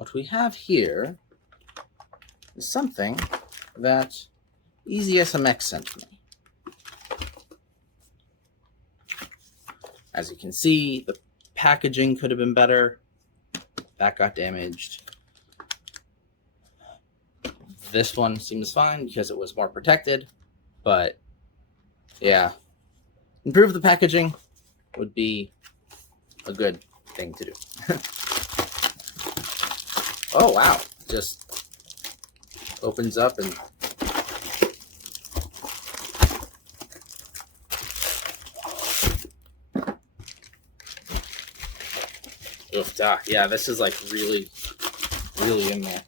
what we have here is something that EasySMX sent me. As you can see, the packaging could have been better. That got damaged. This one seems fine because it was more protected, but yeah, improve the packaging would be a good thing to do. Oh wow, just opens up and yeah, this is like really in there.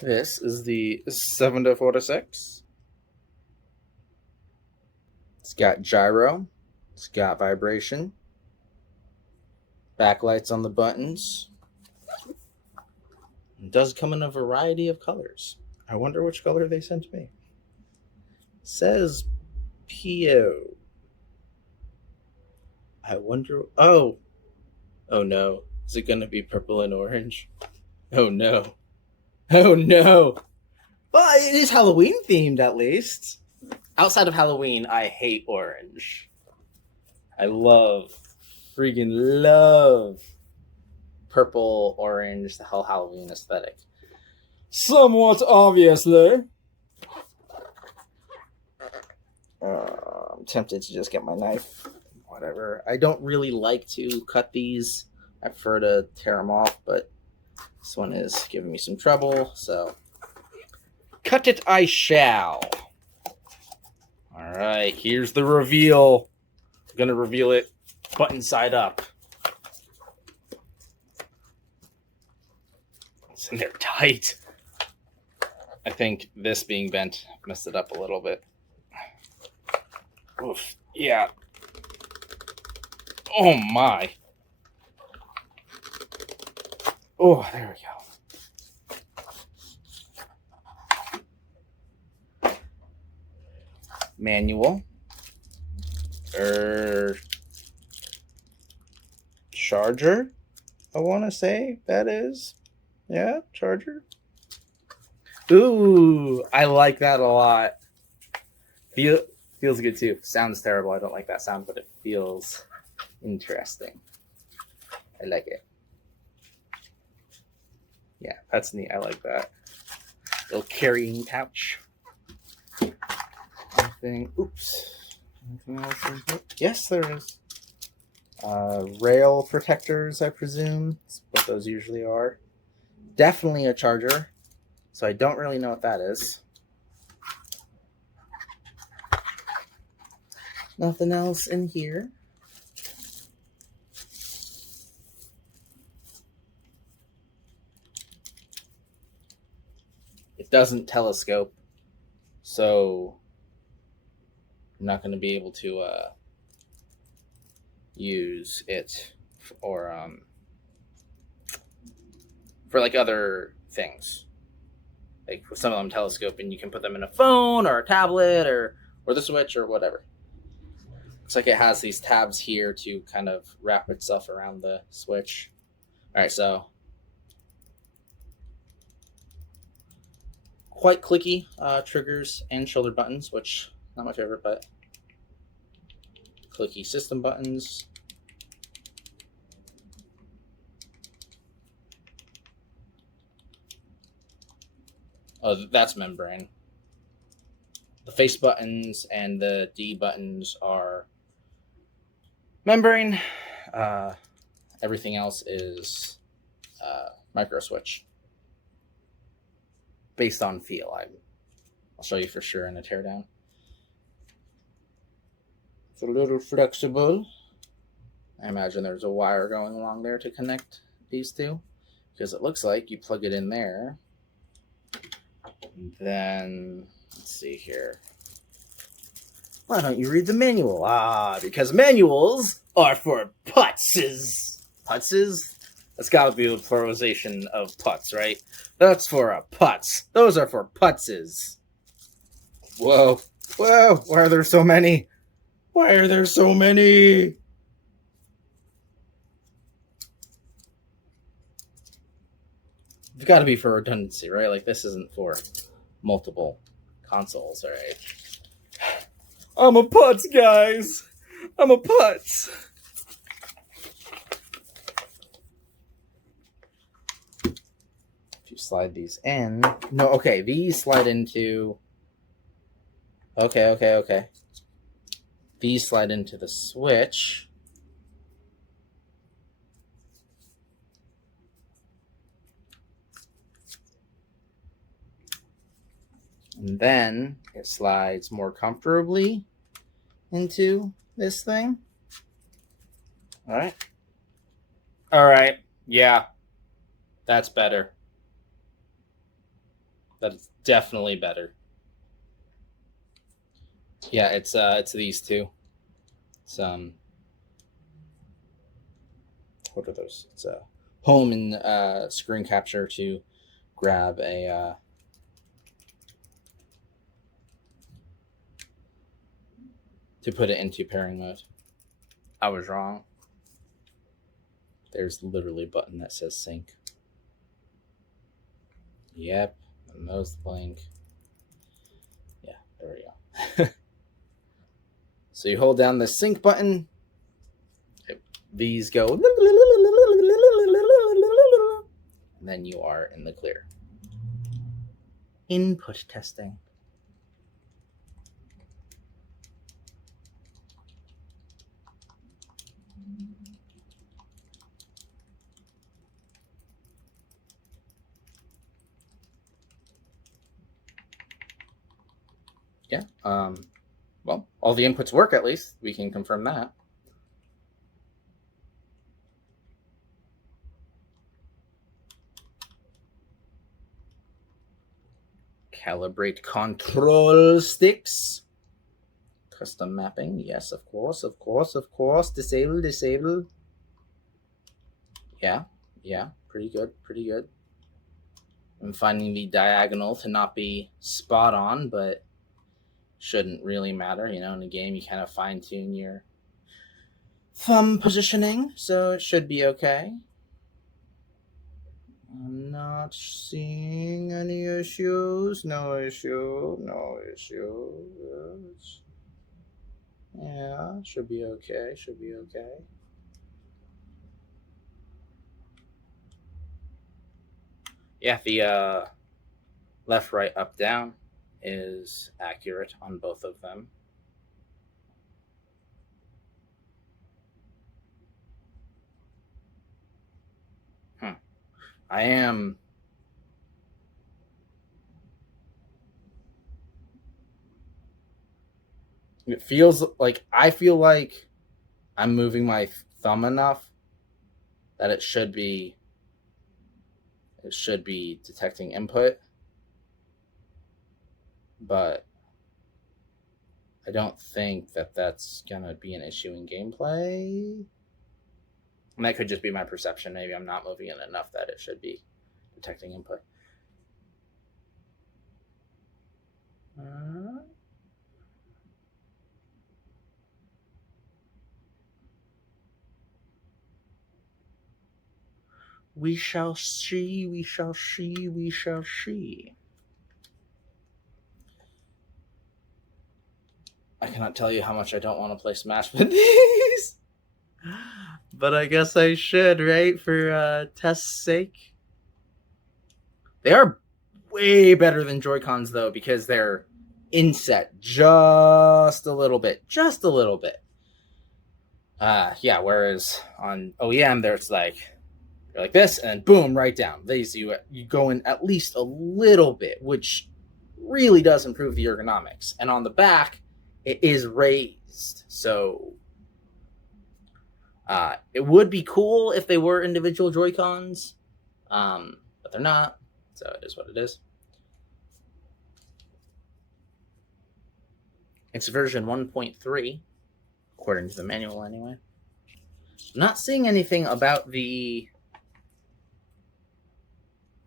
This is the 7046. It's got gyro, it's got vibration, backlights on the buttons. It does come in a variety of colors. I wonder which color they sent me. It says PO. I wonder. Oh no. Is it going to be purple and orange? Oh no. Oh no. Well, it is Halloween themed at least. Outside of Halloween, I hate orange. I freaking love purple, orange, the whole Halloween aesthetic. Somewhat obviously. I'm tempted to just get my knife. Whatever. I don't really like to cut these. I prefer to tear them off, but this one is giving me some trouble, so cut it I shall. Alright, here's the reveal. I'm going to reveal it button side up. It's in there tight. I think this being bent messed it up a little bit. Oof, yeah. Oh my. Oh, there we go. Manual. Charger, I want to say that is. Yeah, charger. Ooh, I like that a lot. Feels good too. Sounds terrible. I don't like that sound, but it feels interesting. I like it. Yeah, that's neat. I like that. Little carrying pouch. Anything? Oops. Anything else in here? Yes, there is. Rail protectors, I presume. That's what those usually are. Definitely a charger. So I don't really know what that is. Nothing else in here. It doesn't telescope, so I'm not going to be able to use it for like other things. Like some of them telescope, and you can put them in a phone or a tablet or the Switch or whatever. Looks like it has these tabs here to kind of wrap itself around the Switch. All right, so quite clicky triggers and shoulder buttons, which not my favorite, but clicky system buttons. Oh, that's membrane. The face buttons and the D buttons are membrane. Everything else is micro switch. Based on feel. I'll show you for sure in a teardown. It's a little flexible. I imagine there's a wire going along there to connect these two, because it looks like you plug it in there. And then, let's see here. Why don't you read the manual? Because manuals are for putzes. Putzes? That's got to be the pluralization of putz, right? That's for a putz. Those are for putzes. Whoa. Whoa. Why are there so many? Why are there so many? It's got to be for redundancy, right? Like this isn't for multiple consoles, all right? I'm a putz, guys. I'm a putz. If you slide these in, no, okay, these slide into. Okay. These slide into the switch. And then it slides more comfortably into this thing. All right. Yeah. That's better. That is definitely better. Yeah, it's these two. It's what are those? It's a home and screen capture to grab a to put it into pairing mode. I was wrong. There's literally a button that says sync. Yep, and those blink. Yeah, there we go. So you hold down the sync button. These go, and then you are in the clear. Input testing. Yeah. Well, all the inputs work, at least. We can confirm that. Calibrate control sticks. Custom mapping. Yes, of course. Disable. Yeah. Pretty good. I'm finding the diagonal to not be spot on, but shouldn't really matter. You know, in a game, you kind of fine tune your thumb positioning, so it should be okay. I'm not seeing any issues. No issues. Yeah, should be okay. Yeah, the left, right, up, down is accurate on both of them. I am. It feels like I feel like I'm moving my thumb enough that it should be detecting input, but I don't think that that's gonna be an issue in gameplay. And that could just be my perception. Maybe I'm not moving it enough that it should be detecting input. We shall see. I cannot tell you how much I don't want to play Smash with these. But I guess I should, right? For test's sake. They are way better than JoyCons, though, because they're inset just a little bit. Yeah, whereas on OEM, there's like this, and boom, right down. These you go in at least a little bit, which really does improve the ergonomics. And on the back, it is raised, so it would be cool if they were individual Joy-Cons, but they're not, so it is what it is. It's version 1.3, according to the manual anyway. I'm not seeing anything about the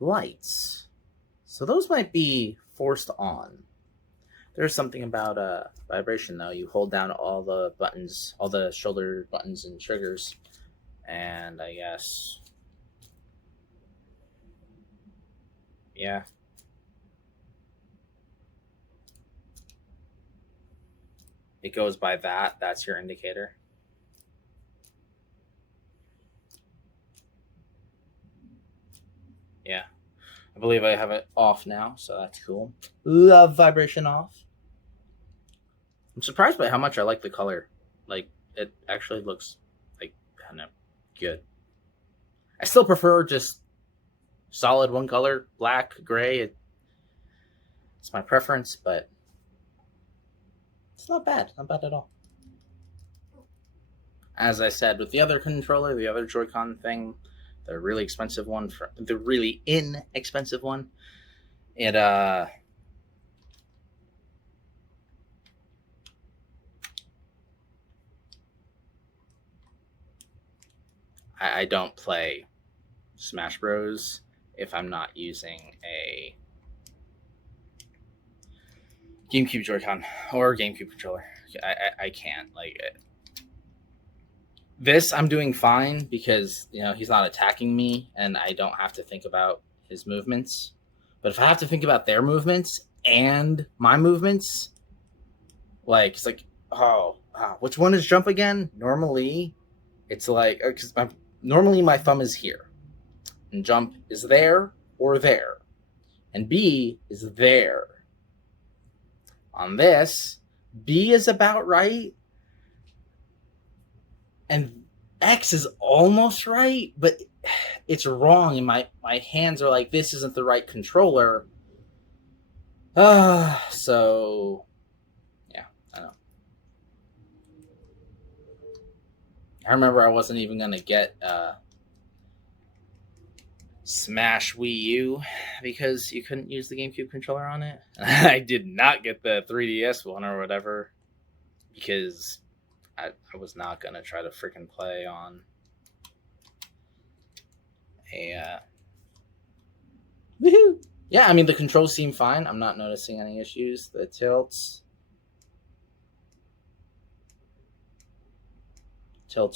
lights, so those might be forced on. There's something about vibration, though. You hold down all the buttons, all the shoulder buttons and triggers, and I guess Yeah. It goes by that. That's your indicator. Yeah. I believe I have it off now, so that's cool. Love vibration off. I'm surprised by how much I like the color. Like, it actually looks, like, kind of good. I still prefer just solid one color, black, gray. It's my preference, but it's not bad. Not bad at all. As I said with the other controller, the other Joy-Con thing, the really expensive one, the really inexpensive one, it I don't play Smash Bros. If I'm not using a GameCube Joy-Con or GameCube controller. I can't. Like, this I'm doing fine because, you know, he's not attacking me and I don't have to think about his movements. But if I have to think about their movements and my movements, like, it's like, which one is jump again? Normally, it's like, because normally my thumb is here and jump is there or there, and B is there. On this, B is about right, and X is almost right, but it's wrong, and my hands are like, this isn't the right controller. So, yeah, I know. I remember I wasn't even going to get Smash Wii U because you couldn't use the GameCube controller on it. I did not get the 3DS one or whatever because I was not going to try to freaking play on a... Woohoo! Yeah, I mean, the controls seem fine. I'm not noticing any issues. The tilts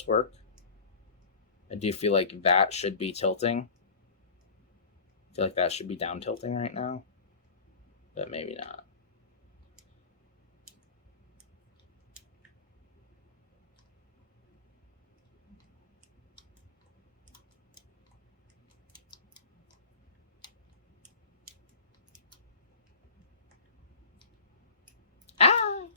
work. I do feel like that should be tilting. I feel like that should be down tilting right now, but maybe not. Ah!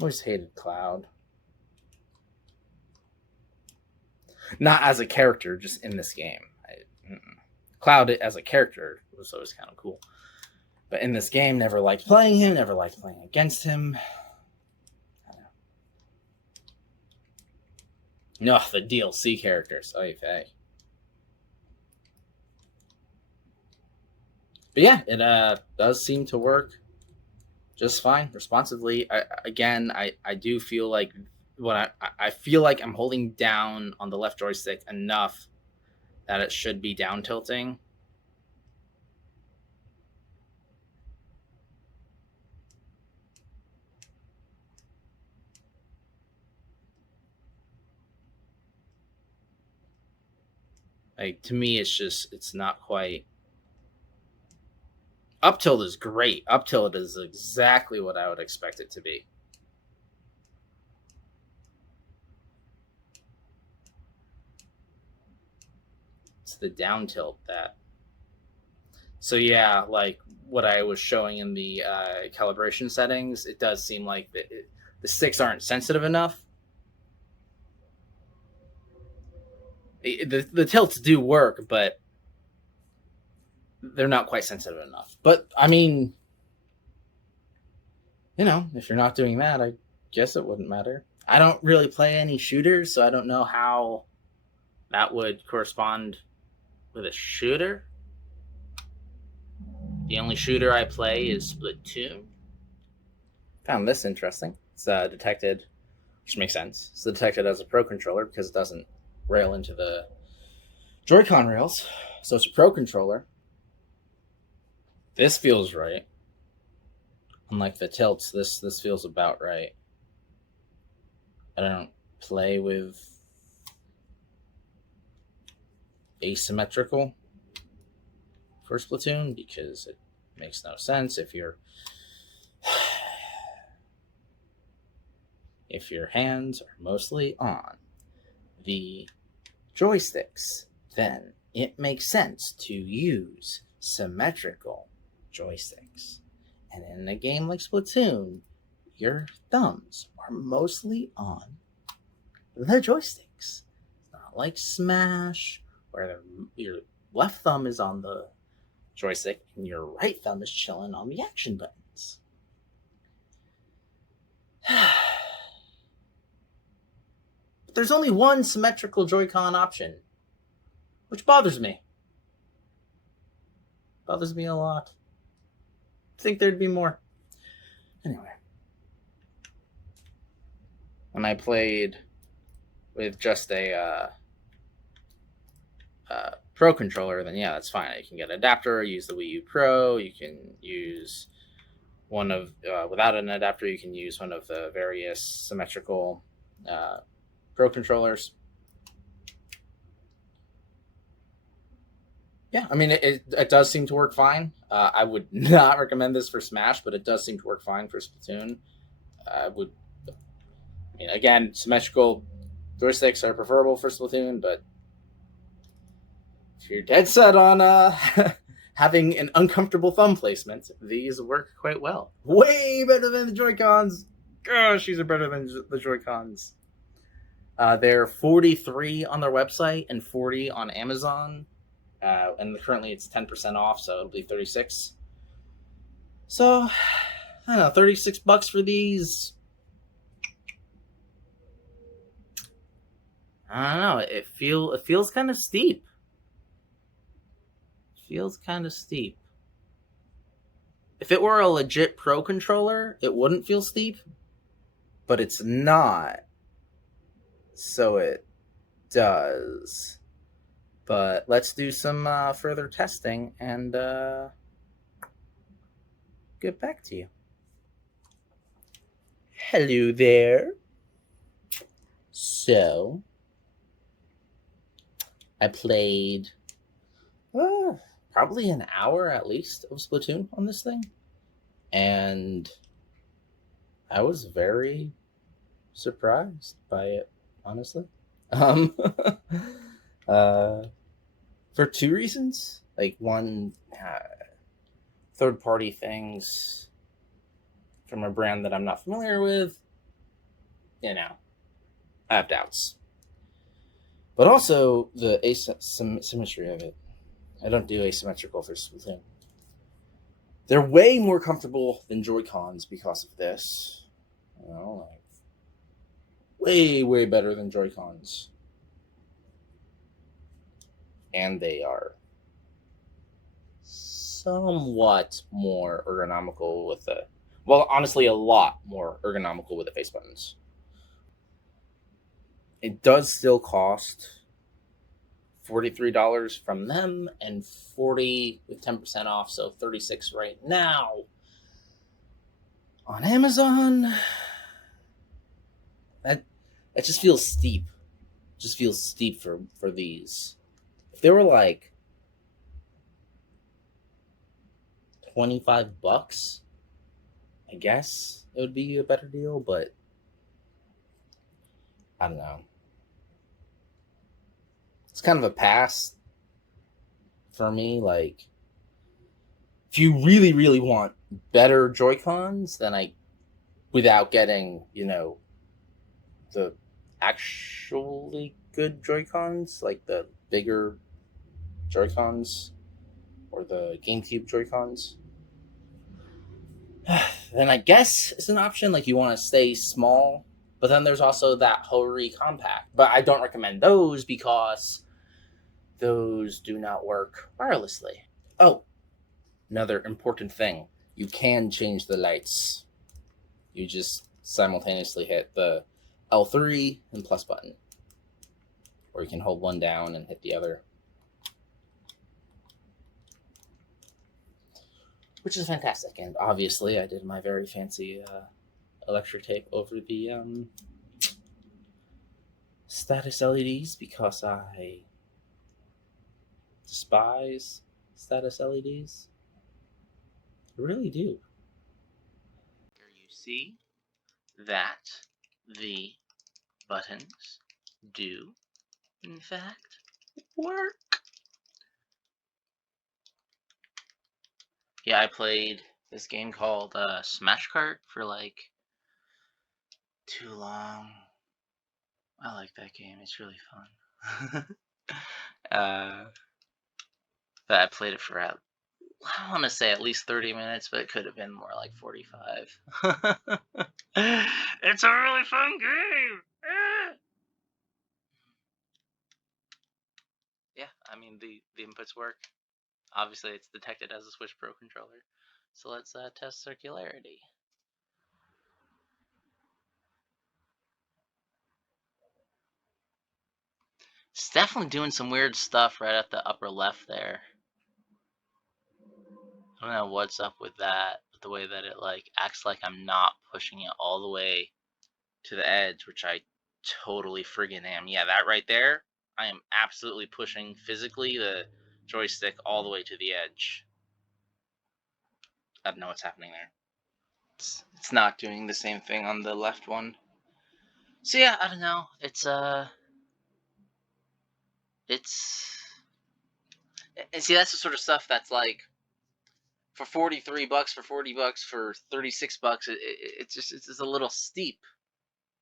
Always hated Cloud. Not as a character, just in this game. Cloud as a character was always kind of cool. But in this game, never liked playing him, never liked playing against him. No, the DLC characters. Oy vey. But yeah, it does seem to work just fine, responsively. I do feel like I feel like I'm holding down on the left joystick enough that it should be down tilting. Like, to me, it's not quite. Up tilt is great. Up tilt is exactly what I would expect it to be. It's the down tilt that. So yeah, like what I was showing in the calibration settings, it does seem like the sticks aren't sensitive enough. The tilts do work, but they're not quite sensitive enough. But I mean, you know, if you're not doing that, I guess it wouldn't matter. I don't really play any shooters, so I don't know how that would correspond with a shooter. The only shooter I play is Splatoon. Found this interesting. It's detected, which makes sense. It's detected as a Pro controller because it doesn't rail into the Joy-Con rails. So it's a Pro controller. This feels right. Unlike the tilts, this feels about right. I don't play with asymmetrical for Splatoon because it makes no sense if your hands are mostly on the joysticks, then it makes sense to use symmetrical joysticks. And in a game like Splatoon, your thumbs are mostly on the joysticks. It's not like Smash, where your left thumb is on the joystick and your right thumb is chilling on the action buttons. But there's only one symmetrical Joy-Con option, which bothers me. Bothers me a lot. I think there'd be more. Anyway. When I played with just a Pro controller, then yeah, that's fine. You can get an adapter, use the Wii U Pro. You can use one of, without an adapter, you can use one of the various symmetrical Pro controllers. Yeah, I mean, it does seem to work fine. I would not recommend this for Smash, but it does seem to work fine for Splatoon. Again, symmetrical joysticks are preferable for Splatoon, but if you're dead set on having an uncomfortable thumb placement, these work quite well. Way better than the Joy-Cons. Gosh, these are better than the Joy-Cons. They're $43 on their website and $40 on Amazon. And currently it's 10% off, so it'll be $36. So, I don't know, $36 for these. I don't know. It feels kind of steep. Feels kind of steep. If it were a legit Pro controller, it wouldn't feel steep, but it's not. So it does. But let's do some further testing and get back to you. Hello there. So, I played probably an hour at least of Splatoon on this thing. And I was very surprised by it, honestly. For two reasons. Like, one, third-party things from a brand that I'm not familiar with. You know, I have doubts. But also, the symmetry of it. I don't do asymmetrical for Splatoon. They're way more comfortable than Joy-Cons because of this. You know, like, way, way better than Joy-Cons. And they are somewhat more ergonomical with the... Well, honestly, a lot more ergonomical with the face buttons. It does still cost $43 from them and $40 with 10% off, so $36 right now on Amazon. That just feels steep. Just feels steep for these. If they were like $25, I guess it would be a better deal, but I don't know. It's kind of a pass for me. Like, if you really, really want better Joy-Cons, then without getting, you know, the actually good Joy-Cons, like the bigger Joy-Cons or the GameCube Joy-Cons, then I guess it's an option. Like, you want to stay small, but then there's also that Hori Compact. But I don't recommend those because those do not work wirelessly. Oh, another important thing. You can change the lights. You just simultaneously hit the L3 and plus button. Or you can hold one down and hit the other. which is fantastic. And obviously, I did my very fancy electric tape over the status LEDs because I despise status LEDs. I really do. Here you see that the buttons do, in fact, work. Yeah, I played this game called Smash Kart for like too long. I like that game. It's really fun. But I played it for I want to say at least 30 minutes, but it could have been more like 45. It's a really fun game. Yeah, I mean the inputs work. Obviously, it's detected as a Switch Pro controller. So let's test circularity. It's definitely doing some weird stuff right at the upper left there. I don't know what's up with that, the way that it like acts like I'm not pushing it all the way to the edge, which I totally friggin' am. Yeah, that right there, I am absolutely pushing physically the joystick all the way to the edge. I don't know what's happening there. It's not doing the same thing on the left one. So yeah, I don't know. It's and see, that's the sort of stuff that's like for $43, for $40, for $36, it's just a little steep.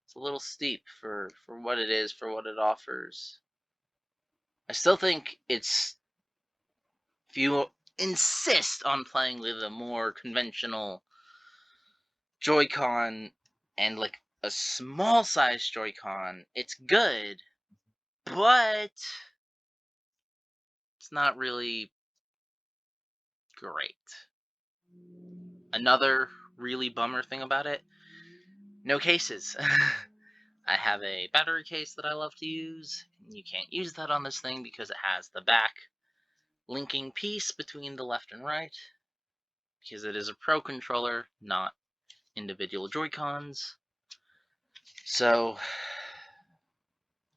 It's a little steep for what it is, for what it offers. I still think it's, if you insist on playing with a more conventional Joy-Con and like a small size Joy-Con, it's good, but it's not really great. Another really bummer thing about it, no cases. I have a battery case that I love to use. You can't use that on this thing because it has the back linking piece between the left and right, because it is a Pro controller, not individual Joy-Cons. So,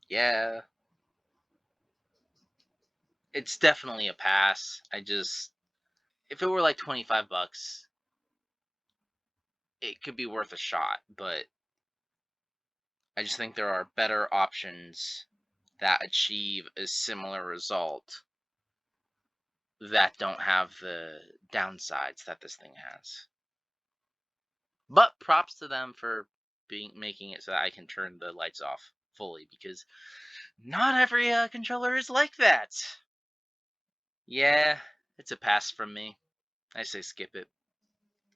yeah, it's definitely a pass. If it were like $25, it could be worth a shot, but I just think there are better options that achieve a similar result that don't have the downsides that this thing has. But props to them for making it so that I can turn the lights off fully, because not every controller is like that. Yeah, it's a pass from me. I say skip it.